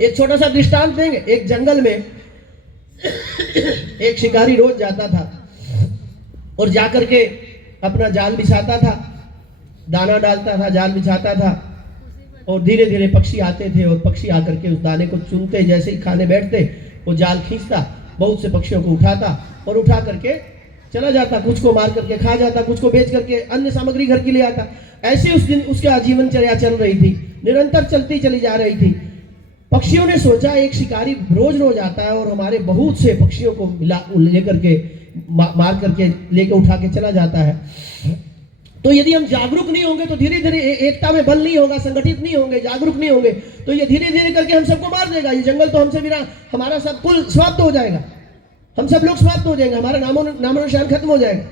एक छोटा सा दृष्टांत देंगे। एक जंगल में एक शिकारी रोज जाता था और जाकर के अपना जाल बिछाता था, दाना डालता था, जाल बिछाता था, और धीरे धीरे पक्षी आते थे और पक्षी आकर के उस दाने को चुनते, जैसे ही खाने बैठते वो जाल खींचता, बहुत से पक्षियों को उठाता और उठा करके चला जाता, कुछ को मार करके खा जाता, कुछ को बेच करके अन्य सामग्री घर के लिए आता। ऐसे उस दिन उसके आजीवनचर्या चल रही थी, निरंतर चलती चली जा रही थी। पक्षियों ने सोचा एक शिकारी रोज रोज आता है और हमारे बहुत से पक्षियों को लेकर के मार करके लेकर उठा के चला जाता है, तो यदि हम जागरूक नहीं होंगे तो धीरे धीरे एकता में बल नहीं होगा, संगठित नहीं होंगे, जागरूक नहीं होंगे तो ये धीरे धीरे करके हम सबको मार देगा। ये जंगल तो हमसे बिना, हमारा सब कुल समाप्त हो जाएगा, हम सब लोग समाप्त हो जाएंगे, हमारा नामो निशान खत्म हो जाएगा।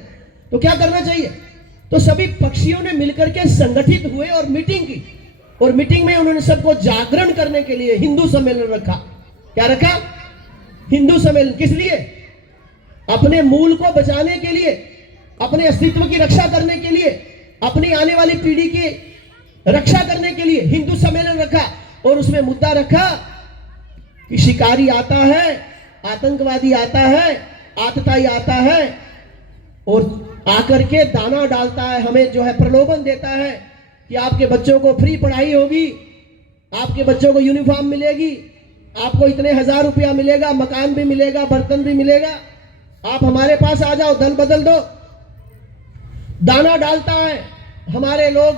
तो क्या करना चाहिए? तो सभी पक्षियों ने मिलकर के संगठित हुए और मीटिंग की, और मीटिंग में उन्होंने सबको जागरण करने के लिए हिंदू सम्मेलन रखा। क्या रखा? हिंदू सम्मेलन। किस लिए? अपने मूल को बचाने के लिए, अपने अस्तित्व की रक्षा करने के लिए, अपनी आने वाली पीढ़ी की रक्षा करने के लिए हिंदू सम्मेलन रखा। और उसमें मुद्दा रखा कि शिकारी आता है, आतंकवादी आता है, आतताई आता है और आकर के दाना डालता है, हमें जो है प्रलोभन देता है कि आपके बच्चों को फ्री पढ़ाई होगी, आपके बच्चों को यूनिफॉर्म मिलेगी, आपको इतने 1000 रुपया मिलेगा, मकान भी मिलेगा, बर्तन भी मिलेगा, आप हमारे पास आ जाओ, दल बदल दो। दाना डालता है। हमारे लोग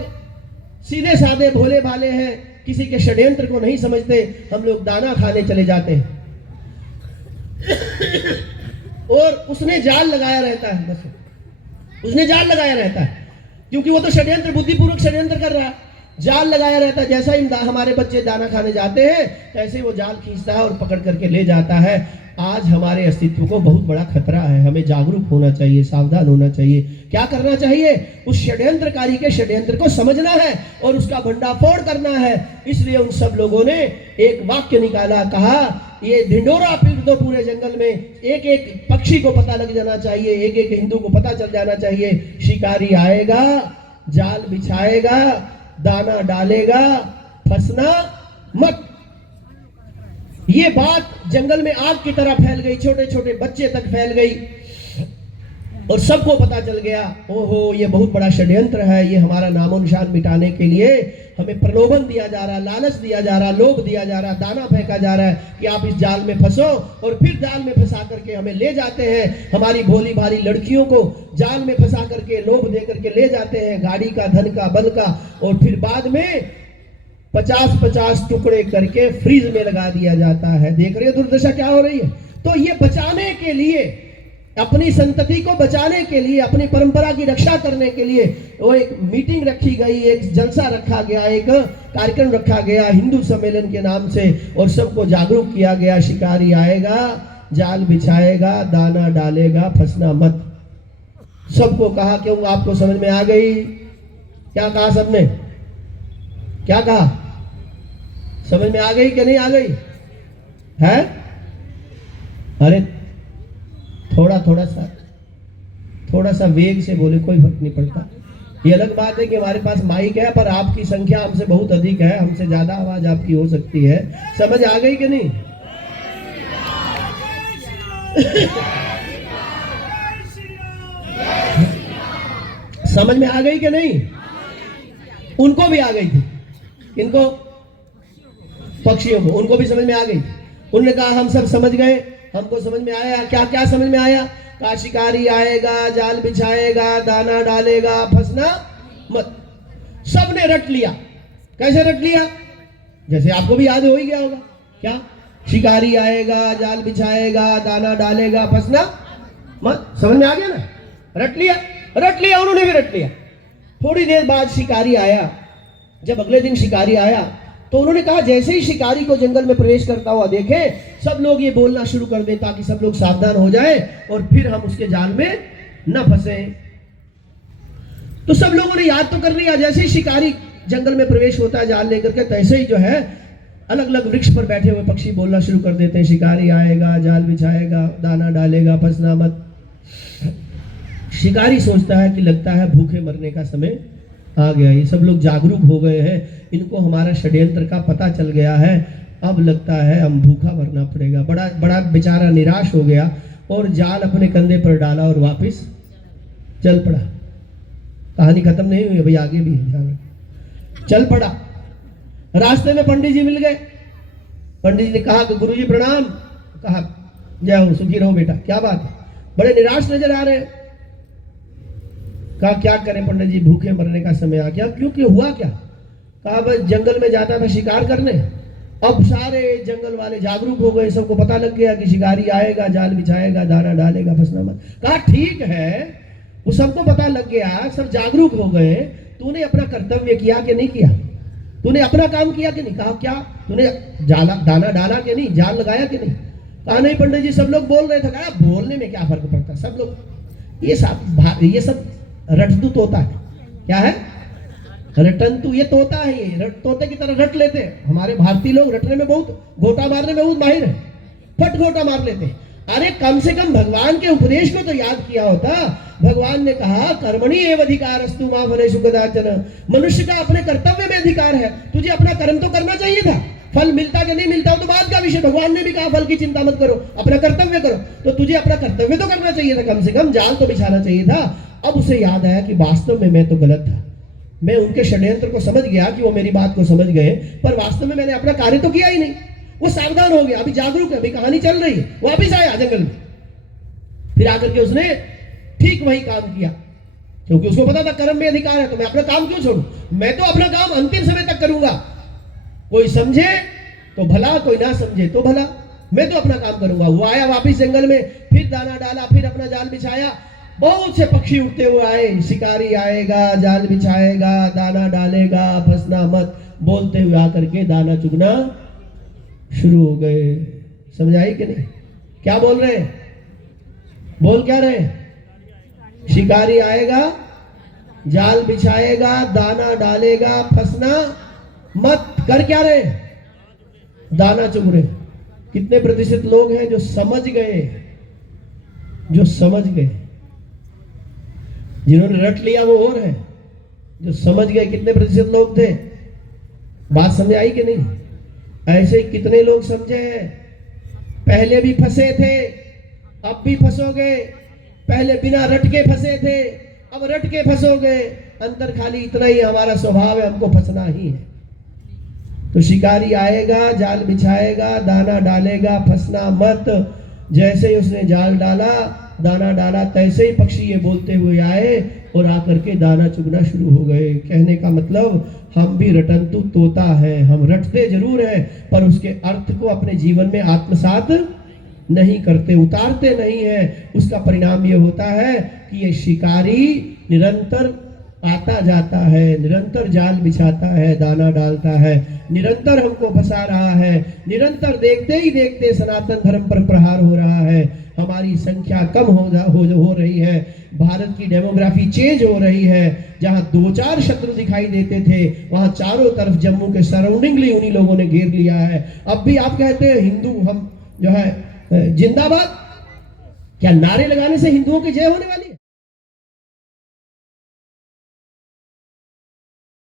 सीधे साधे भोले भाले हैं, किसी के षड्यंत्र को नहीं समझते, हम लोग दाना खाने चले जाते हैं। और उसने जाल लगाया रहता है, बस उसने जाल लगाया रहता है, क्योंकि वो तो षड्यंत्र, बुद्धिपूर्वक षड्यंत्र कर रहा है। जाल लगाया रहता है, जैसा ही हमारे बच्चे दाना खाने जाते हैं तैसे ही वो जाल खींचता है और पकड़ करके ले जाता है। आज हमारे अस्तित्व को बहुत बड़ा खतरा है, हमें जागरूक होना चाहिए, सावधान होना चाहिए। क्या करना चाहिए? उस षड्यंत्रकारी के षड्यंत्र को समझना है और उसका भंडाफोड़ करना है। इसलिए उन सब लोगों ने एक वाक्य निकाला, कहा ये ढिंडोरा पीट दो पूरे जंगल में, एक एक पक्षी को पता लग जाना चाहिए, एक एक हिंदू को पता चल जाना चाहिए, शिकारी आएगा, जाल बिछाएगा, दाना डालेगा, फंसना मत। ये बात जंगल में आग की तरह फैल गई, छोटे छोटे बच्चे तक फैल गई और सबको पता चल गया, ओहो ये बहुत बड़ा षड्यंत्र है, ये हमारा नामो निशान मिटाने के लिए हमें प्रलोभन दिया जा रहा, लालच दिया जा रहा, लोभ दिया जा रहा, दाना फेंका जा रहा है कि आप इस जाल में फंसो, और फिर जाल में फंसा करके हमें ले जाते हैं। हमारी भोली भाली लड़कियों को जाल में फंसा करके लोभ दे करके ले जाते हैं, गाड़ी का, धन का, बल का, और फिर बाद में 50-50 टुकड़े करके फ्रीज में लगा दिया जाता है। देख रहे हो दुर्दशा क्या हो रही है? तो ये बचाने के लिए, अपनी संतति को बचाने के लिए, अपनी परंपरा की रक्षा करने के लिए वो एक मीटिंग रखी गई, एक जलसा रखा गया, एक कार्यक्रम रखा गया हिंदू सम्मेलन के नाम से, और सबको जागरूक किया गया। शिकारी आएगा, जाल बिछाएगा, दाना डालेगा, फंसना मत। सबको कहा, क्यों आपको समझ में आ गई? क्या कहा सबने? क्या कहा? समझ में आ गई कि नहीं आ गई है? अरे थोड़ा सा वेग से बोले, कोई फर्क नहीं पड़ता। ये अलग बात है कि हमारे पास माइक है, पर आपकी संख्या हमसे बहुत अधिक है, हमसे ज्यादा आवाज आपकी हो सकती है। समझ आ गई कि नहीं? समझ में आ गई कि नहीं? उनको भी आ गई थी, इनको पक्षियों को, उनको भी समझ में आ गई। उन्होंने कहा हम सब समझ गए, हमको समझ में आया। क्या क्या समझ में आया? कहा शिकारी आएगा, जाल बिछाएगा, दाना डालेगा, फंसना मत। सबने रट लिया। कैसे रट लिया? जैसे आपको भी याद हो ही गया होगा। क्या? शिकारी आएगा, जाल बिछाएगा, दाना डालेगा, फंसना मत। समझ में आ गया ना? रट लिया, रट लिया, उन्होंने भी रट लिया। थोड़ी देर बाद शिकारी आया। जब अगले दिन शिकारी आया तो उन्होंने कहा जैसे ही शिकारी को जंगल में प्रवेश करता हुआ देखे, सब लोग ये बोलना शुरू कर दें ताकि सब लोग सावधान हो जाए और फिर हम उसके जाल में न फंसे। तो सब लोगों ने याद तो कर लिया, जैसे ही शिकारी जंगल में प्रवेश होता है जाल लेकर के, तैसे ही जो है अलग अलग वृक्ष पर बैठे हुए पक्षी बोलना शुरू कर देते हैं, शिकारी आएगा, जाल बिछाएगा, दाना डालेगा, फंसना मत। शिकारी सोचता है कि लगता है भूखे मरने का समय आ गया, ये सब लोग जागरूक हो गए हैं, इनको हमारा षड्यंत्र का पता चल गया है, अब लगता है हम भूखा मरना पड़ेगा। बड़ा बड़ा बेचारा निराश हो गया और जाल अपने कंधे पर डाला और वापस चल पड़ा। कहानी खत्म नहीं हुई, अभी आगे भी है। चल पड़ा। रास्ते में पंडित जी मिल गए। पंडित जी ने कहा कि गुरुजी प्रणाम। कहा जय हो, सुखी रहो बेटा। क्या बात है, बड़े निराश नजर आ रहे हैं। कहा क्या करें पंडित जी, भूखे मरने का समय आ गया। क्यों, क्यों हुआ क्या? कहा बस जंगल में जाता था शिकार करने, अब सारे जंगल वाले जागरूक हो गए, सबको पता लग गया कि शिकारी आएगा, जाल बिछाएगा, दाना डालेगा, फंसना मत। कहा ठीक है, वो सबको पता लग गया, सब जागरूक हो गए, तूने अपना कर्तव्य किया कि नहीं किया? तूने अपना काम किया कि नहीं? कहा क्या? तूने दाना डाला कि नहीं, जाल लगाया कि नहीं? कहा नहीं पंडित जी, सब लोग बोल रहे थे। कहा बोलने में क्या फर्क पड़ता, सब लोग ये सब रटदूत होता है। क्या है? रटंतु। ये तोता है, ये तोते की तरह रट लेते हैं। हमारे भारतीय लोग रटने में बहुत, घोटा मारने में बहुत माहिर है, फट घोटा मार लेते हैं। अरे कम से कम भगवान के उपदेश को तो याद किया होता। भगवान ने कहा कर्मणि एव अधिकारस्तु मा फलेषु कदाचन। मनुष्य का अपने कर्तव्य में अधिकार है, तुझे अपना कर्म तो करना चाहिए था। फल मिलता कि नहीं मिलता वो तो बात का विषय। भगवान ने भी कहा फल की चिंता मत करो, अपना कर्तव्य करो। तो तुझे अपना कर्तव्य तो करना चाहिए था, कम से कम जाल तो बिछाना चाहिए था। अब उसे याद आया कि वास्तव में मैं तो गलत था। मैं उनके षड्यंत्र को समझ गया कि वो मेरी बात को समझ गए, पर वास्तव में मैंने अपना कार्य तो किया ही नहीं। वो सावधान हो गया, अभी जागरूक है, अभी कहानी चल रही है। वापिस आया जंगल में, फिर आकर के उसने ठीक वही काम किया, क्योंकि उसको पता था कर्म में अधिकार है, तो मैं अपना काम क्यों छोड़ूं? मैं तो अपना काम अंतिम समय तक करूंगा। कोई समझे तो भला, कोई ना समझे तो भला, मैं तो अपना काम करूंगा। वो आया वापिस जंगल में, फिर दाना डाला, फिर अपना जाल बिछाया। बहुत से पक्षी उड़ते हुए आए, शिकारी आएगा, जाल बिछाएगा, दाना डालेगा, फंसना मत बोलते हुए आकर के दाना चुगना शुरू हो गए। समझाई कि नहीं? क्या बोल रहे हैं? बोल क्या रहे हैं? शिकारी आएगा, जाल बिछाएगा, दाना डालेगा, फंसना मत। कर क्या रहे? दाना चुग रहे। कितने प्रतिशत लोग हैं जो समझ गए? जो समझ गए, जिन्होंने रट लिया वो और है, जो समझ गए कितने प्रतिशत लोग थे? बात समझ आई कि नहीं? ऐसे ही कितने लोग समझे हैं, पहले भी फंसे थे, अब भी फंसोगे। पहले बिना रट के फंसे थे, अब रट के फंसोगे। अंतर खाली इतना ही हमारा स्वभाव है, हमको फंसना ही है। तो शिकारी आएगा, जाल बिछाएगा, दाना डालेगा, फंसना मत। जैसे ही उसने जाल डाला, दाना डाला, तैसे ही पक्षी ये बोलते हुए आए और आकर के दाना चुगना शुरू हो गए। कहने का मतलब हम भी रटंतु तोता है, हम रटते जरूर हैं, पर उसके अर्थ को अपने जीवन में आत्मसात नहीं करते, उतारते नहीं है। उसका परिणाम ये होता है कि ये शिकारी निरंतर आता जाता है, निरंतर जाल बिछाता है, दाना डालता है, निरंतर हमको फंसा रहा है, निरंतर देखते ही देखते सनातन धर्म पर प्रहार हो रहा है। हमारी संख्या कम हो रही है, भारत की डेमोग्राफी चेंज हो रही है। जहां 2-4 शत्रु दिखाई देते थे, वहां चारों तरफ जम्मू के सराउंडिंगली उन्हीं लोगों ने घेर लिया है। अब भी आप कहते हैं हिंदू हम जो है जिंदाबाद, क्या नारे लगाने से हिंदुओं की जय होने वाली है?